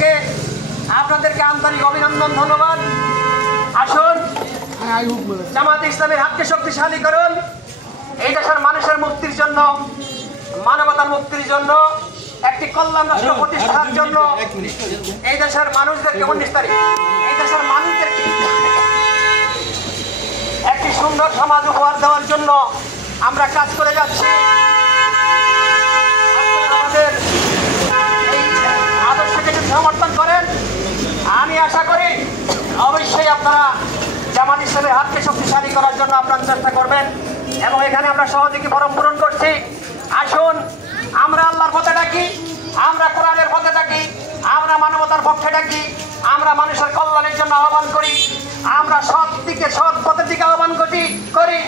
থেকে আপনাদেরকে আন্তরিক অভিনন্দন, ধন্যবাদ। আসুন জামায়াতে ইসলামের হাতকে শক্তিশালী করুন। এই দেশের মানুষের মুক্তির জন্য, মানবতার মুক্তির জন্য, একটি কল্যাণ রাষ্ট্র প্রতিষ্ঠার জন্য, এই দেশের মানুষদেরকে 19 তারিখ এই দেশের মানুষদেরকে একটি সুন্দর সমাজ উপহার দেওয়ার জন্য আমরা কাজ করে যাচ্ছি। আমাদের এই আদর্শকে যদি সমর্থন করেন, আমি আশা করি অবশ্যই আপনারা জামাত ইসলামের হাতকে শক্তিশালী করার জন্য আপনারা চেষ্টা করবেন এবং এখানে আমরা সহযোগী ফরম পূরণ করছি। আসুন আমরা আল্লাহর পথে ডাকি, আমরা কোরআনের পথে ডাকি, আমরা মানবতার পক্ষে ডাকি, আমরা মানুষের কল্যাণের জন্য আহ্বান করি, আমরা সৎ দিকে সৎ পথের দিকে আহ্বান করি,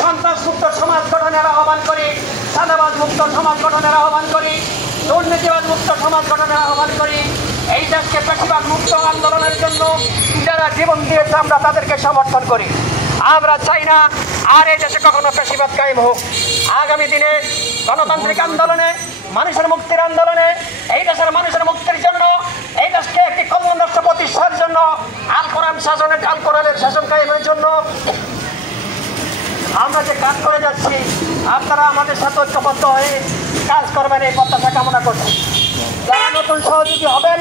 সন্ত্রাস মুক্ত সমাজ গঠনের আহ্বান করি, চাঁদাবাজ মুক্ত সমাজ গঠনের আহ্বান করি, দুর্নীতিবাজ মুক্ত সমাজ গঠনের আহ্বান করি। এই দেশকে বেশিরভাগ মুক্ত আন্দোলনের জন্য যারা জীবন দিয়েছে আমরা তাদেরকে সমর্থন করি। আমরা চাই না আর এই দেশে কখনো বেশিরভাগ কায়েম হোক। আগামী দিনে গণতান্ত্রিক আন্দোলনে, মানুষের মুক্তির আন্দোলনে, এই দেশের মানুষের মুক্তির জন্য, এই দেশকে একটি কল্যাণ রাষ্ট্র প্রতিষ্ঠার জন্য, আল কোরআনের শাসন কায়েমের জন্য আমরা যে কাজ করে যাচ্ছি, আপনারা আমাদের সাথে ঐক্যবদ্ধ হয়ে কাজ করবেন এই প্রত্যাশা কামনা করছি। যারা নতুন সহযোগী হবেন